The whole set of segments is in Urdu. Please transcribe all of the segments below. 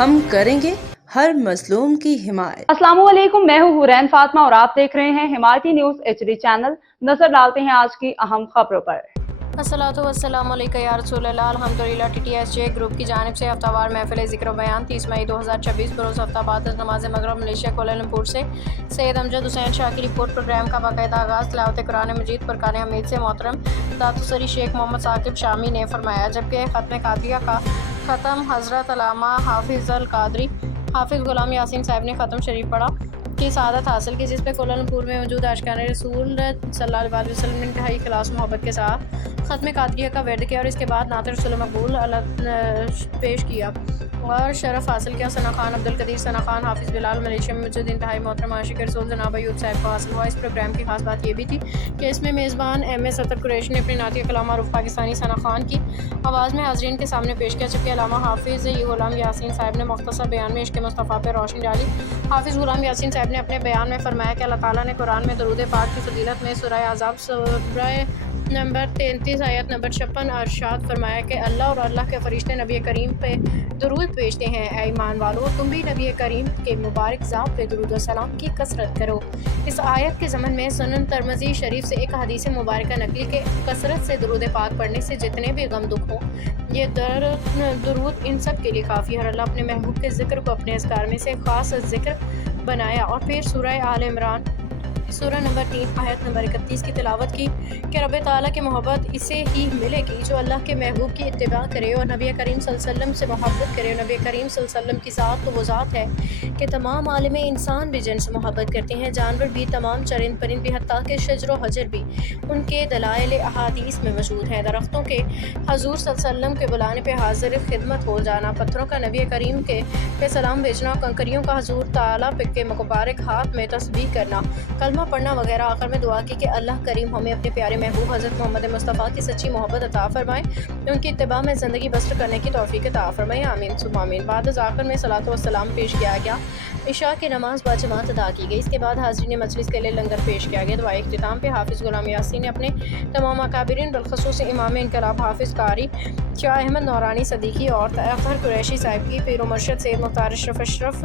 ہم کریں گے ہر مظلوم کی حمایت۔ السلام علیکم، میں ہوں حورین فاطمہ اور آپ دیکھ رہے ہیں حمایتی نیوز HD چینل۔ نظر ڈالتے ہیں آج کی اہم خبروں پر۔ الصلاۃ والسلام علیکہ یا رسول اللہ۔ الحمدللہ TTSJ گروپ کی جانب سے ہفتہ وار محفل ذکر و بیان 30 مئی 2026 بروز ہفتہ بعد از نماز مغرب ملیشیا کوالالمپور سے سید امجد حسین شاہ کی رپورٹ پروگرام کا باقاعدہ آغاز تلاوت قرآن مجید فرقان حمید سے محترم داتو شیخ محمد ثاقب شامی نے فرمایا، جبکہ ختم قادریہ کا ختم حضرت علامہ حافظ القادری حافظ غلام یاسین صاحب نے ختم شریف پڑھا کی سعادت حاصل کی، جس پہ کوالالمپور میں موجود عاشقان رسول صلی اللہ علیہ وسلم نے انتہائی اخلاص و محبت کے ساتھ ختم قادریہ کا ورد کیا اور اس کے بعد نعت رسول مقبول پیش کیا اور شرف حاصل کیا۔ ثنا خان عبدالقدیر ثنا خان حافظ بلال ملیشیا میں موجود انتہائی محترم عاشق رسول جناب ایوب صاحب کو حاصل ہوا۔ اس پروگرام کی خاص بات یہ بھی تھی کہ اس میں میزبان MS اطہر قریشی نے اپنی نعتیہ کلام معروف پاکستانی ثنا خان کی آواز میں حاضرین کے سامنے پیش کیا، جبکہ علامہ حافظ غلام یاسین صاحب نے مختصر بیان میں عشق مصطفیٰ پہ روشنی ڈالی۔ حافظ غلام یاسین صاحب نے اپنے بیان میں فرمایا کہ اللہ تعالیٰ نے قرآن میں درود پاک کی فضیلت میں سورہ احزاب سورہ نمبر 33 آیت نمبر 56 ارشاد فرمایا کہ اللہ اور اللہ کے فرشتے نبی کریم پہ درود بھیجتے ہیں۔ اے ایمان والو، تم بھی نبی کریم کے مبارک ذات پہ درود و سلام کی کثرت کرو۔ اس آیت کے ضمن میں سنن ترمذی شریف سے ایک حدیث مبارکہ نقلی کہ کثرت سے درود پاک پڑھنے سے جتنے بھی غم دکھ ہوں یہ درود ان سب کے لیے کافی ہے، اور اللہ اپنے محبوب کے ذکر کو اپنے اذکار میں سے خاص ذکر بنایا۔ اور پھر سورہ آل عمران سورہ نمبر 3 آیت نمبر 31 کی تلاوت کی کہ رب تعالیٰ کی محبت اسے ہی ملے گی جو اللہ کے محبوب کی اتباع کرے اور نبی کریم صلی اللہ علیہ وسلم سے محبت کرے۔ نبی کریم صلی اللہ علیہ وسلم کی ذات تو وہ ذات ہے کہ تمام عالم انسان بھی جن سے محبت کرتے ہیں، جانور بھی، تمام چرند پرند بھی، حتیٰ کہ شجر و حجر بھی ان کے دلائل احادیث میں موجود ہیں۔ درختوں کے حضور صلی اللہ علیہ وسلم کے بلانے پہ حاضر خدمت ہو جانا، پتھروں کا نبی کریم کے سلام بھیجنا، کنکریوں کا حضور تعالیٰ کے مبارک ہاتھ میں تسبیح کرنا، کلمہ پڑھنا وغیرہ۔ آخر میں دعا کی کہ اللہ کریم ہمیں اپنے پیارے محبوب حضرت محمد مصطفیٰ کی سچی محبت عطا فرمائے، ان کی اتباع میں زندگی بسر کرنے کی توفیق عطا فرمائے، آمین ثم آمین۔ بعد از آخر میں صلاۃ و سلام پیش کیا گیا، عشاء کی نماز باجماعت ادا کی گئی۔ اس کے بعد حاضرین مجلس کے لیے لنگر پیش کیا گیا۔ دعائے اختتام پہ حافظ غلام یاسین نے اپنے تمام اکابرین بالخصوص امام انقلاب حافظ قاری شاہ احمد نورانی صدیقی اور اطہر قریشی صاحب کی، پیر و مرشد سید مختار اشرف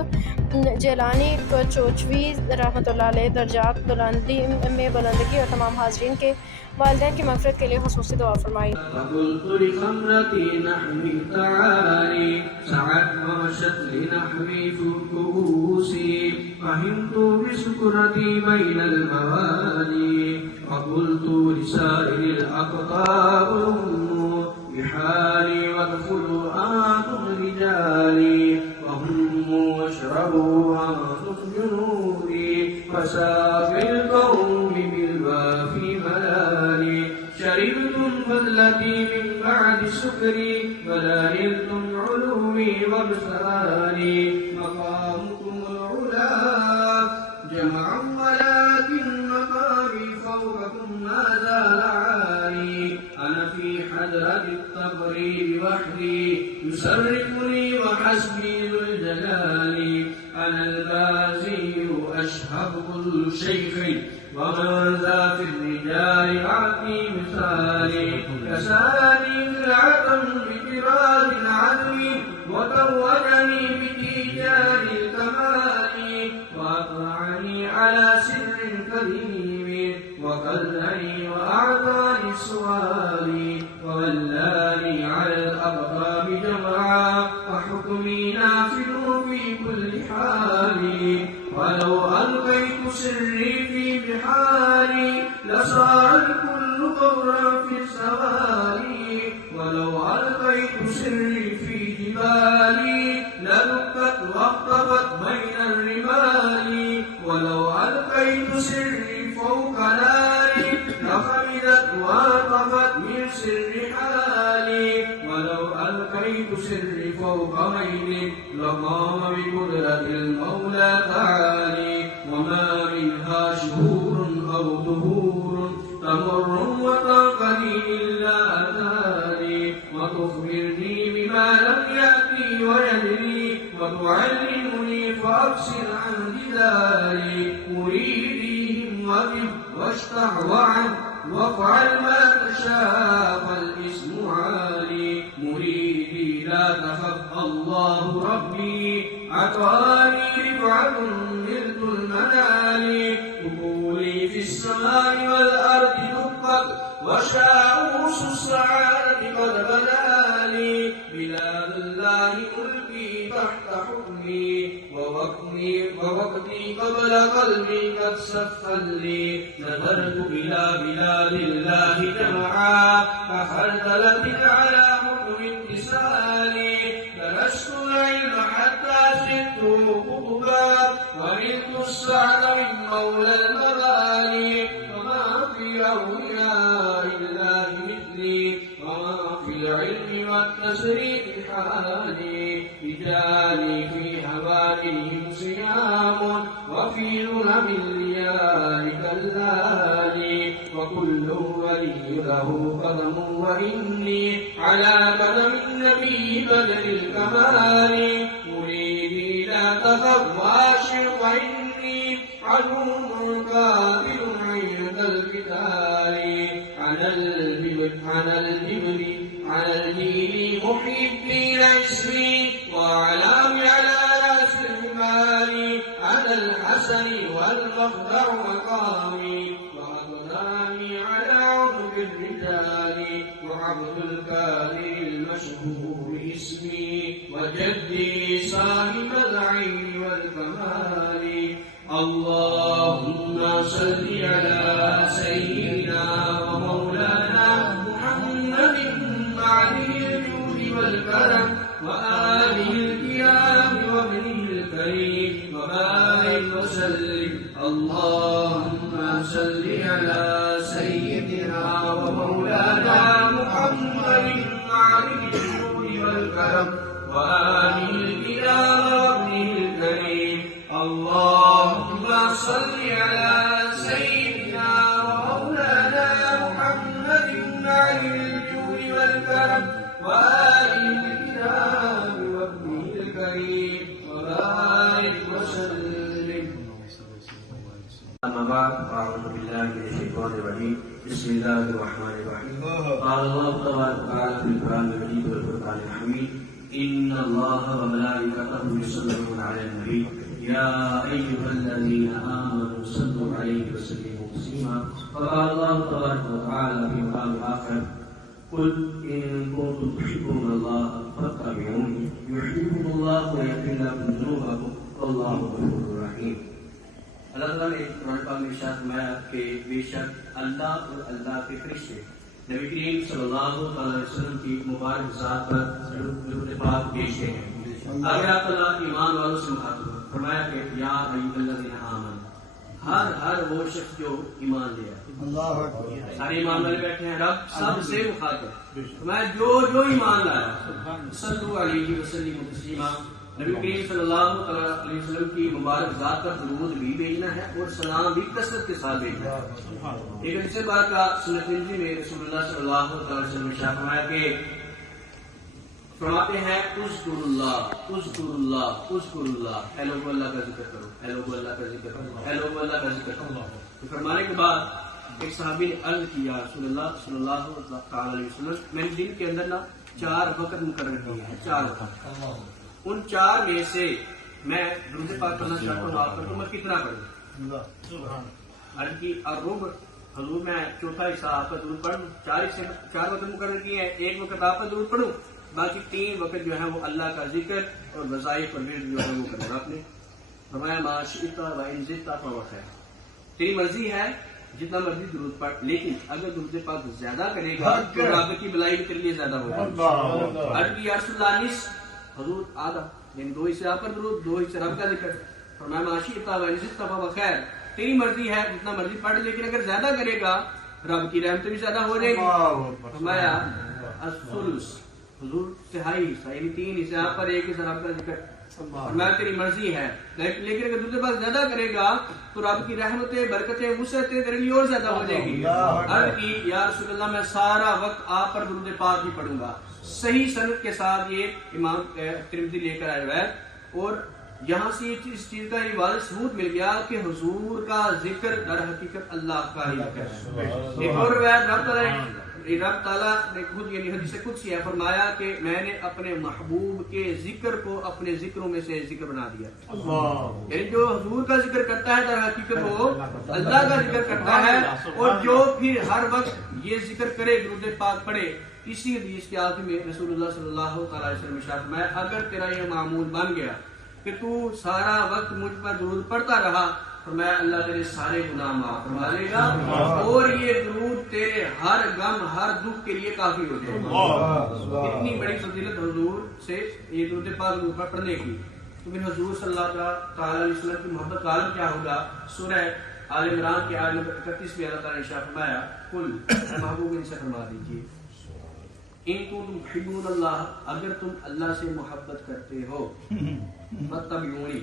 جیلانی چوچوی رحمۃ اللہ علیہ درجات بلندی میں بلندگی اور تمام حاضرین کے والدین کی مغفرت کے لیے خصوصی دعا فرمائی۔ فقلت لخمرتي نحوي تعالي سعت ومشت لنحوي كؤوسي فهمت بسكرتي بين الموالي فقلت لسائر الأقطاب أموا بحالي وادخلوا أنتم رجالي وهموا واشربوا أنتم جنودي فسافر القوم بالوافي ملالي شربتم فضلتي من بعد سكري ولا نلتم علوي وابصاري مقامكم العلا جمعا ولكن مقامي فوقكم ما زال عالي أنا في حضرة التقريب وحدي يسرفني وحسبي ذو الجلال أنا البازي أشهب كل شيخ ومن ذا في الرجال أعطي مثالي كساني سلعة بكرام العدو وتوجني بإيجاد الكمال وأطلعني على سر كريم وكلني وأعطاني سؤالي وولاني على الأقطاب جمعا وحكمي نافذ في كل حال ولو ألقيت سري في بحاري لصار الكل غورا في السواري ولو ألقيت سري في جبالي لدقت واختفت بين الرمال ولو ألقيت سري فوق ناري لخمدت وانطفت من سر حالي ولو ألقيت سري فوق ميل لقام بقدرة المولى تعالي وما منها شهور أو دهور تمر وتنقضي إلا أتاني وتخبرني بما لم يأتي ويدري وتعلمني فأبصر عن جداري أريدهم وقف واشتع وعد وافعل ما تشاء فالاسم عالي مريدي لا تخف الله ربي أعطاني رفعة نلت المنال قبولي في السماء والأرض دقت وشاؤوس السعادة قد بدالي بلاد الله ملكي تحت حكمي ووقتي قبل قلبي قد سفا لي نظرت إلى بلاد الله جمعا كخردلة على حكم امتثالي درست العلم حتى صرت قطبا ونلت السعد من مولى المباني وما في أولياء الله مثلي وما في العلم والتسريف حالي رجالي في هوانهم صيام وفي ظلم الليالي كاللالي وكل ولي له قدم وإني على قدم النبي بدر الكمال مريدي لا تخف واشر فإني عدو قاتل عند القتال على الدين محبين اسمي وأعلام على رأس الجمال على الحسن والمخدع مقامي وأقدامي على عضو الرجال وعبد الكاري المشهور اسمي وجدي صاحب العين والكمال اللهم صل على سيدنا ومولانا محمد عليه الجود والكرم وآله الكرام وابنه الكريم وبارك وسلم اللهم صل على سيدنا ومولانا محمد عليه الجود والكرم وآله الكرام وابنه الكريم اللهم صل على سيدنا ومولانا محمد عليه الجود والكرم وآله الكرام وابنه الكريم وبارك وسلم. أما بعد فأعوذ بالله من الشيطان الرجيم بسم الله الرحمن الرحيم قال الله تبارك وتعالى في القرآن المجيد والفرقان الحميد إن الله وملائكته يصلون على النبي يا أيها الذين آمنوا صلوا عليه وسلموا تسليما وقال الله تبارك وتعالى في مقام آخر قل إن كنتم تحبون الله فاتبعوني يحببكم الله ويغفر لكم ذنوبكم والله غفور رحيم. اللہ تعالیٰ نے قرآن پاک میں ارشاد فرمایا کہ بے شک اللہ اور اللہ کے فرشتے نبی کریم صلی اللہ علیہ وسلم کی مبارک ذات پر درود پاک بھیجتے ہیں. آگے آپ تعالیٰ ایمان والوں سے مخاطب فرمایا کہ یا ایھا الذین آمنوا ہر وہ شخص جو ایمان لے آیا. سارے ایمان والے بیٹھے ہیں. رب سب سے مخاطب فرمایا جو ایمان لایا صلو علیہ وسلم تسلیما. نبی کریم صلی اللہ علیہ وسلم کی مبارک ذات پر درود بھی بھیجنا ہے اور سلام بھی کثرت کے ساتھ بھیجنا ہے. ایک حدیث پاک کا سنت نبوی میں رسول اللہ صلی اللہ علیہ وسلم نے فرمایا کہ فرماتے ہیں اذکر اللہ اذکر اللہ اذکر اللہ. اے لوگوں اللہ کا ذکر کرو, اے لوگوں اللہ کا ذکر کرو, اے لوگوں اللہ کا ذکر کرو. تو فرمانے کے بعد ایک صحابی نے عرض کیا رسول اللہ صلی اللہ علیہ وسلم میں نے دن کے اندر نا 4 وقت مقرر کیے ہیں, 4 وقت. ان 4 میں سے میں درود پاک کرنا چاہتا ہوں آپ پر, تو میں کتنا پڑھوں؟ عرض کی الربع. حضور میں چوتھا حصہ آپ کا درود پڑھوں. 4 وقت مقرر کیے ہیں, 1 وقت آپ کا درود پڑھوں, باقی 3 وقت جو ہے وہ اللہ کا ذکر اور وظائف اور ورد جو ہے وہ کرنا. آپ نے فرمایا ما شئت وان زدت فهو خیر. تیری مرضی ہے جتنا مرضی درود پڑھ, لیکن اگر درود پاک زیادہ کرے گا تو رب کی بلائی بھی تیرے لیے زیادہ ہوگا. عرض کی یا رسول اللہ نصف. حضور آدھا یعنی 2 حصے آپ پر درود, 2 حصے رب کا ذکر. فرمایا ما شئت وان زدت فهو خیر. تیری مرضی ہے جتنا مرضی پڑھ, لیکن اگر زیادہ کرے گا رب کی رحمت بھی زیادہ ہو جائے گی. فرمایا الثلث. حضور 3 حصہ یعنی 3 حصے آپ پر, 1 حصہ رب کا ذکر. فرمایا تیری مرضی ہے, لیکن اگر دوسرے پاس زیادہ کرے گا تو رب کی رحمتیں برکتیں وسعتیں تیرے لیے اور زیادہ ہو جائے گی. عرض کی یا رسول اللہ میں سارا وقت آپ پر درود پاک ہی پڑھوں گا. صحیح سند کے ساتھ یہ امام ترمذی لے کر آئے ہوئے, اور یہاں سے اس چیز کا یہ واضح ثبوت مل گیا کہ حضور کا ذکر در حقیقت اللہ کا ہی ذکر ہے۔ ایک اور روایت رب تعالیٰ نے خود یعنی حدیث قدسی ہے فرمایا کہ میں نے اپنے محبوب کے ذکر کو اپنے ذکروں میں سے ذکر بنا دیا۔ یعنی جو حضور کا ذکر کرتا ہے در حقیقت وہ اللہ کا ذکر کرتا ہے، اور جو پھر ہر وقت یہ ذکر کرے درود پاک پڑھے۔ اسی حدیث کے آخر میں رسول اللہ صلی اللہ علیہ وسلم ارشاد فرمایا اگر تیرا یہ معمول بن گیا کہ تو سارا وقت مجھ پر درود پڑھتا رہا، فرمایا اللہ تیرے سارے گناہ معاف فرما دے گا، اور یہ درود تیرے ہر غم ہر دکھ کے لیے کافی ہو جائے گا۔ اتنی بڑی فضیلت حضور سے یہ درود پاک درود پر پڑھنے کی۔ تو پھر حضور صلی اللہ تعالی علیہ وسلم کی محبت کا عالم کیا ہوگا؟ سورہ آل عمران کے آیت نمبر 31 میں اللہ تعالیٰ نے ارشاد فرمایا قل اے محبوب ان سے فرما دیجیے ان کنتم تحبون اللہ، اگر تم اللہ سے محبت کرتے ہو فاتبعونی،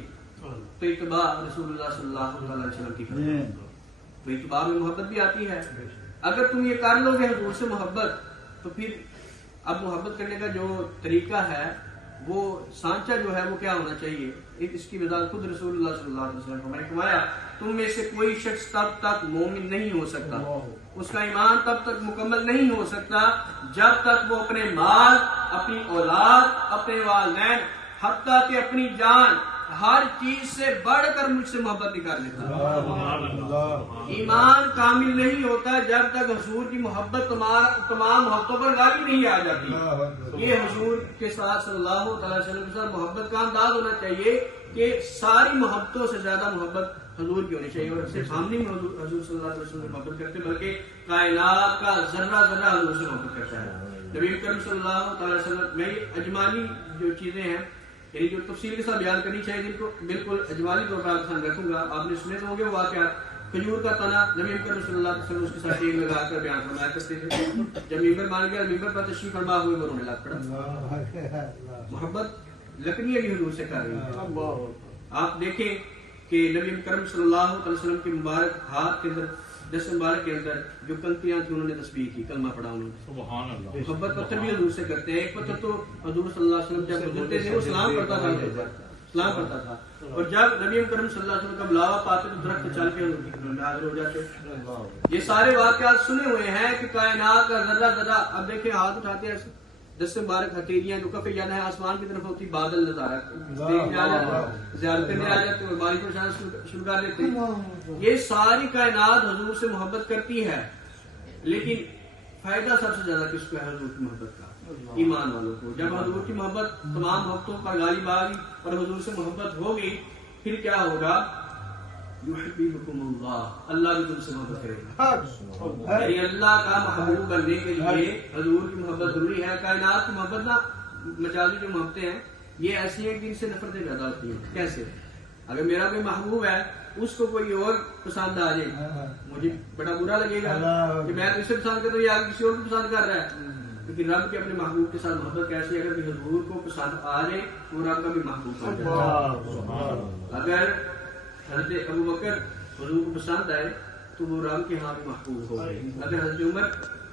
تو اتباع رسول اللہ صلی اللہ علیہ وسلم کی کرتے ہیں۔ تو اتباع میں محبت بھی آتی ہے۔ اگر تم یہ کر لو گے حضور سے محبت، تو پھر اب محبت کرنے کا جو طریقہ ہے وہ سانچہ جو ہے وہ کیا ہونا چاہیے؟ اس کی وضاحت خود رسول اللہ صلی اللہ علیہ وسلم نے فرمایا تم میں سے کوئی شخص تب تک مومن نہیں ہو سکتا، اس کا ایمان تب تک مکمل نہیں ہو سکتا جب تک وہ اپنے مال، اپنی اولاد، اپنے والدین، حتیٰ کہ اپنی جان، ہر چیز سے بڑھ کر مجھ سے محبت نہیں کر لیتا۔ ایمان کامل نہیں ہوتا جب تک حضور کی محبت تمام محبتوں پر غالب نہیں آ جاتی۔ یہ حضور کے ساتھ صلی اللہ علیہ وسلم کے ساتھ محبت کا انداز ہونا چاہیے کہ ساری محبتوں سے زیادہ محبت حضور کی ہونی چاہیے، اور صرف ہم نہیں حضور صلی اللہ علیہ وسلم سے محبت کرتے بلکہ کائنات کا ذرہ ذرہ حضور سے محبت کرتا ہے۔ نبی کریم صلی اللہ علیہ وسلم میں اجمالی جو چیزیں ہیں یعنی جو تفصیل کے ساتھ بیان کرنی چاہیے جن کو بالکل اجمالی طور پر آپ سامنے رکھوں گا۔ آپ نے سنے تو ہوں گے واقعات، کھجور کا تنا نبی کریم صلی اللہ علیہ وسلم اس کے ساتھ ایک لگا کر بیان فرمایا کرتے تھے، جب ممبر مان گیا ممبر پر تشریف فرما ہوئے وہ رونے لگ پڑا۔ محبت لکڑیاں بھی حضور سے کر رہی ہیں۔ آپ دیکھیں کہ نبی کریم صلی اللہ علیہ وسلم کے مبارک ہاتھ کے اندر دست مبارک کے اندر جو کنکریاں تھیں انہوں نے تسبیح کی، کلمہ پڑھا انہوں نے۔ سبحان اللہ۔ محبت پتھر بھی حضور سے کرتے ہیں۔ ایک پتھر تو حضور صلی اللہ علیہ وسلم جب گزرتے تھے وہ سلام کرتا تھا، سلام کرتا تھا، اور جب نبی کریم صلی اللہ علیہ وسلم کا بلاوا پاتے تو درخت چل کے حاضر ہو جاتے۔ یہ سارے واقعات سنے ہوئے ہیں کہ کائنات کا ذرہ ذرہ، اب دیکھیں ہاتھ اٹھاتے ہیں دست مبارک ہتھیلیاں جو کفے جانا ہے آسمان کی طرف ہوتی، بادل نظارہ دیکھنے آ جاتے، زیارت کرنے آ جاتے اور بارش پریشان شروع کر لیتے۔ یہ ساری کائنات حضور سے محبت کرتی ہے، لیکن فائدہ سب سے زیادہ کس کو ہے؟ حضور کی محبت کا، ایمان والوں کو۔ جب حضور کی محبت تمام محبتوں پر غالب آ گئی اور حضور سے محبت ہوگی، پھر کیا ہوگا؟ یحببکم اللہ، اللہ بھی تم سے محبت کرے گا۔ یعنی اللہ کا محبوب بننے کے لیے حضور کی محبت ضروری ہے۔ کائنات کی محبت نہ مجازی جو محبتیں ہیں یہ ایسی ہیں کہ ان سے نفرتیں پیدا ہوتی ہیں۔ کیسے؟ اگر میرا کوئی محبوب ہے اس کو کوئی اور پسند آ جائے مجھے بڑا برا لگے گا کہ میں اسے پسند کر رہا ہوں یا کسی اور کو پسند کر رہا ہے، لیکن رب کے اپنے محبوب کے ساتھ محبت کیسے؟ اگر کہ حضور کو پسند آ جائے وہ رب کا بھی محبوب بن جائے۔ اگر حضرت ابو بکر حضور کو پسند آئے تو وہ رب کے ہاں بھی محبوب ہو گئے، اگر حضرت عمر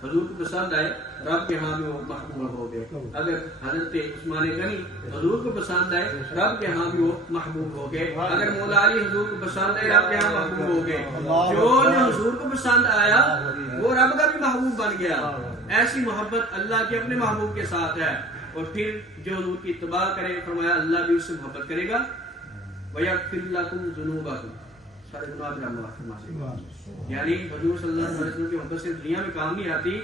حضور کو پسند آئے رب کے ہاں بھی وہ محبوب ہو گئے، اگر حضرت عثمان غنی حضور کو پسند آئے رب کے ہاں بھی وہ محبوب ہو گئے، اگر مولا علی حضور کو پسند آئے رب کے ہاں محبوب ہو گئے۔ جو حضور کو پسند آیا وہ رب کا بھی محبوب بن گیا۔ ایسی محبت اللہ کے اپنے محبوب کے ساتھ ہے، اور پھر جو حضور کی اتباع کرے فرمایا اللہ بھی اس سے محبت کرے گا۔ وَيَغْفِرْ لَكُمْ ذُنُوبَكُمْ، سارے گناہ بھی معاف فرما دے گا۔ یعنی حضور صلی اللہ علیہ وسلم کی محبت سے دنیا میں کام نہیں آتی،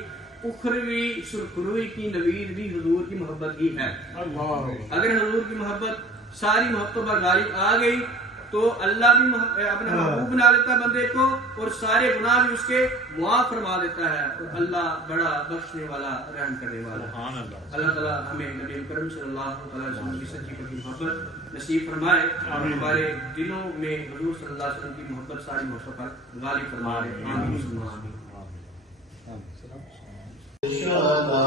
اخروی سرخروئی کی نوید بھی حضور کی محبت ہی ہے۔ اگر حضور کی محبت ساری محبتوں پر غالب آ گئی تو اللہ بھی اپنا محبوب بنا لیتا بندے کو، اور سارے گناہ بھی اس کے معاف فرما دیتا ہے، اور اللہ بڑا بخشنے والا رحم کرنے والا۔ اللہ تعالیٰ ہمیں نبی کریم صلی اللہ علیہ وسلم کی سچی پکی محبت نصیب فرمائے، اور ہمارے دلوں میں حضور صلی اللہ علیہ وسلم کی محبت ساری محبتوں پر غالب فرمائے۔ آمین آمین۔ شانا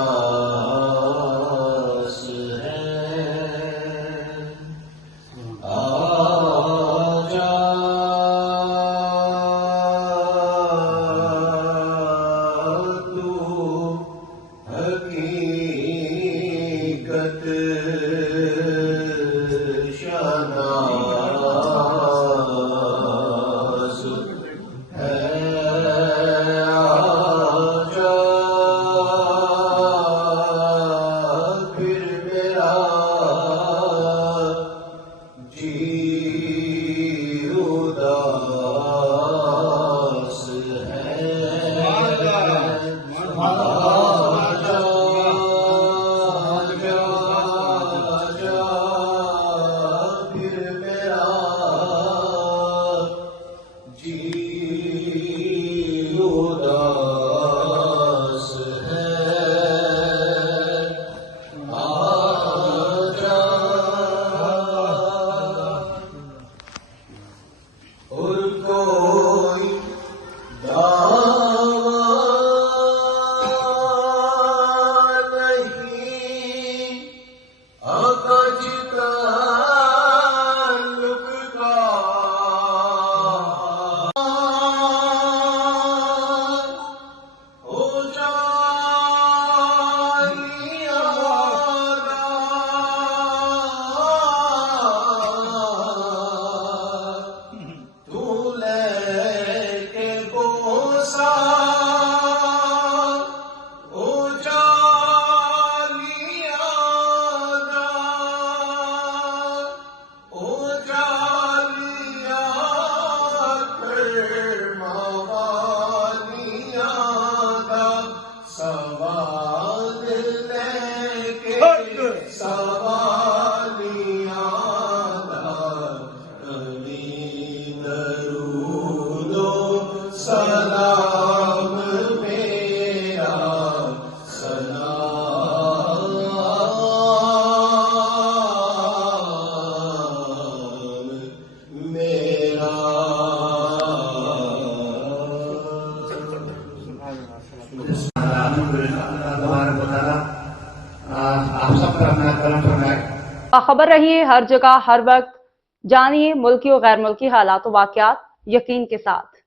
آپ سب پر اپنا کرم فرمائے۔ باخبر رہیے ہر جگہ ہر وقت، جانیے ملکی و غیر ملکی حالات و واقعات یقین کے ساتھ۔